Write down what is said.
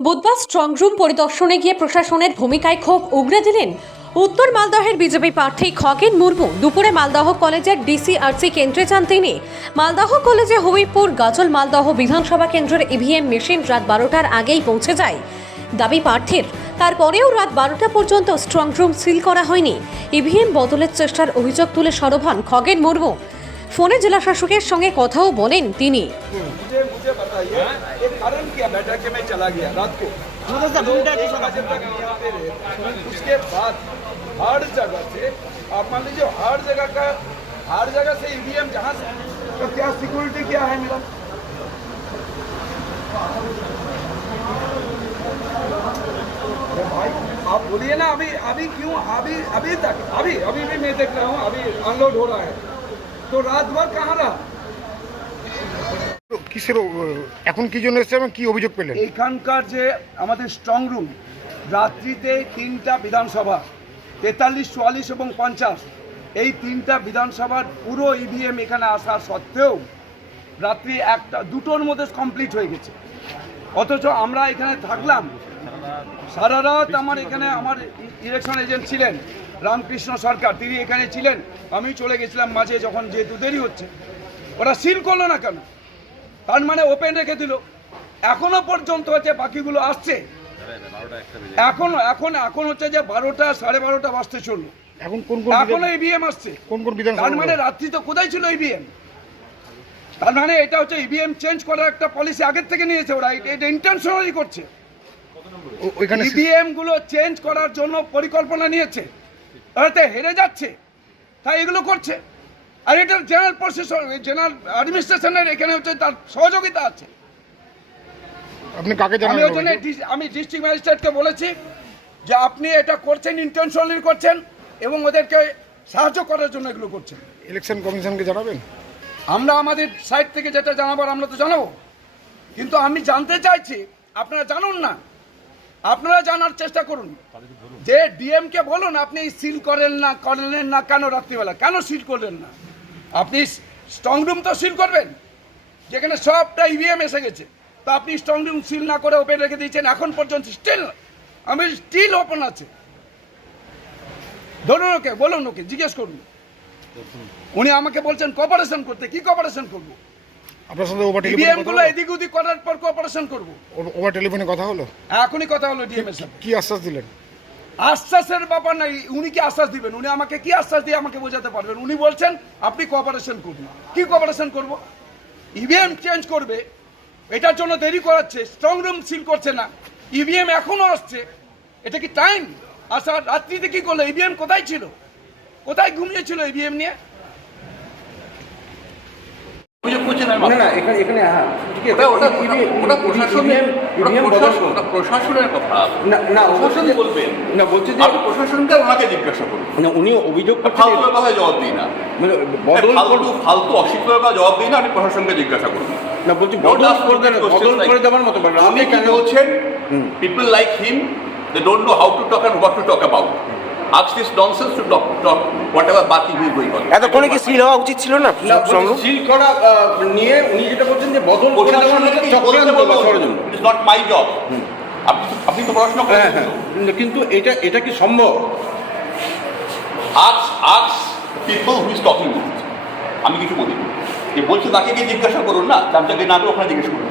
বুধবার স্ট্রংরুম পরিদর্শনে গিয়ে প্রশাসনের ভূমিকায় ক্ষোভ উগরে দিলেন উত্তর মালদহের বিজেপি প্রার্থী খগেন মুর্মু। দুপুরে মালদহ কলেজের ডিসিআরসি কেন্দ্রে যান তিনি। মালদহ কলেজে হবিপুর গাজল মালদহ বিধানসভা কেন্দ্রের ইভিএম মেশিন রাত 12টার আগেই পৌঁছে যায় দাবি প্রার্থীর। তারপরেও রাত 12টা পর্যন্ত স্ট্রংরুম সিল করা হয়নি। ইভিএম বদলের চেষ্টার অভিযোগ তুলে সরব হন খগেন মুর্মু। ফোনে জেলা শাসকের সঙ্গে কথাও বলেন তিনি। मुझे बताइए एक कारण क्या बैठा कि मैं चला गया रात को उसके बाद हर जगह से आप मान लीजिए हर जगह से ईवीएम जहाँ से तो क्या सिक्योरिटी क्या है मेरा भाई आप बोलिए ना अभी क्यों अभी तक अभी भी मैं देख रहा हूँ अभी अनलोड हो रहा है तो रात भर कहाँ रहा কিসের এখন কি জন্য এসেছে এবং কি অভিযোগ পেলেন? এখানকার যে আমাদের স্ট্রং রুম রাত্রিতে 3টা বিধানসভা 43, 44 এবং 50 এই 3টা বিধানসভার পুরো ইভিএম এখানে আসা সত্ত্বেও রাত্রি 1টা 2টোর মধ্যে কমপ্লিট হয়ে গেছে। অথচ আমরা এখানে থাকলাম সারা রাত। আমার এখানে আমার ইলেকশন এজেন্ট ছিলেন রামকৃষ্ণ সরকার, তিনি এখানে ছিলেন। আমি চলে গেছিলাম মাঝে, যখন যেহেতু দেরি হচ্ছে ওরা সিল করলো না কেন? তার মানে ওপেন রেখে দিল। এখনো পর্যন্ত হচ্ছে বাকিগুলো আসছে। এখন হচ্ছে যে 12টা 12:30 বাজতে চললো, এখনো ইভিএম আসছে। তার মানে রাত্রি তো কোথায় ছিল ইভিএম? তার মানে এটা হচ্ছে ইভিএম চেঞ্জ করার একটা পলিসি আগের থেকে নিয়েছে ওরা, এটা ইন্টেনশনালি করছে। ইভিএম গুলো চেঞ্জ করার জন্য পরিকল্পনা নিয়েছে, তাতে হেরে যাচ্ছে তাই এগুলো করছে। আর এটা জেনারেল প্রশাসন জেনারেল অ্যাডমিনিস্ট্রেশনের এখানে হচ্ছে তার সহযোগিতা আছে। আপনি কাকে জানালেন? আমি ডিস্ট্রিক্ট ম্যাজিস্ট্রেটকে বলেছি যে আপনি এটা করছেন, ইন্টেনশনালি করছেন এবং ওদেরকে সাহায্য করার জন্য এগুলো করছেন। ইলেকশন কমিশনকে জানাবেন? আমরা আমাদের সাইড থেকে যেটা জানাবার আমরা তো জানাবো, কিন্তু আমি জানতে চাইছি আপনারা জানুন না, আপনারা জানার চেষ্টা করুন যে ডিএমকে বলুন আপনি সিল করলেন না কেন? রাত্রিবেলা কেন সিল করলেন না? আপনি স্ট্রং রুম তো সিল করবেন, যেখানে সবটা ইভিএম এসে গেছে। তো আপনি স্ট্রং রুম সিল না করে ওপেন রেখে দিয়েছেন। এখন পর্যন্ত স্টিল ওপেন আছে। ধরুন ওকে, বলুন ওকে, জিজ্ঞেস করুন। উনি আমাকে বলছেন কোঅপারেশন করতে। কি কোঅপারেশন করবো? আপনার সাথে ওভার ইভিএম গুলো এদিক ওদিক করার পর কোঅপারেশন করবো। ওভার টেলিফোনে কথা হলো? এখনই কথা হলো ডিএম এর সাথে। কি আশ্বাস দিলেন? আশ্বাসের ব্যাপার নাই। উনি কি আশ্বাস দিবেন? উনি আমাকে কি আশ্বাস দিয়ে আমাকে বোঝাতে পারবেন? উনি বলছেন আপনি কোঅপারেশন করুন। কি কোঅপারেশন করব? ইভিএম চেঞ্জ করবে, এটার জন্য দেরি করাচ্ছে, স্ট্রং রুম সিল করছে না, ইভিএম এখনো আসছে। এটা কি টাইম? আচ্ছা রাত্রিতে কি করলো? ইভিএম কোথায় ছিল? কোথায় ঘুমিয়েছিল ইভিএম নিয়ে? প্রশাসনের কথা বলবেন না, বলছি যে প্রশাসনকে ওনাকে জিজ্ঞাসা করুন। উনি অভিযোগ ফালতু কথায় জবাব দিই না, ফালতু অস্বীকার বা জবাব দিই না, আপনি প্রশাসনকে জিজ্ঞাসা করুন। না, বলছি বদল করে দেওয়ার মতো আপনি কেন বলছেন people like him they don't know how to talk and what to talk about. Ask this nonsense to talk whatever বাকি is going on. এতক্ষণে কি সিল হওয়া উচিত ছিল না? সিল করা নিয়ে উনি যেটা বলছেন যে বদল করে দেওয়ার মতো চক্রান্ত বা ষড়যন্ত্র। It's not my job. আপনি তো পড়াশোনা করেন, কিন্তু এটা কি সম্ভব? Ask people who is talking to it. আমি কিছু বলি যে বলছে তাকে গিয়ে জিজ্ঞাসা করুন না, তার জায়গায় না ওখানে জিজ্ঞেস করুন।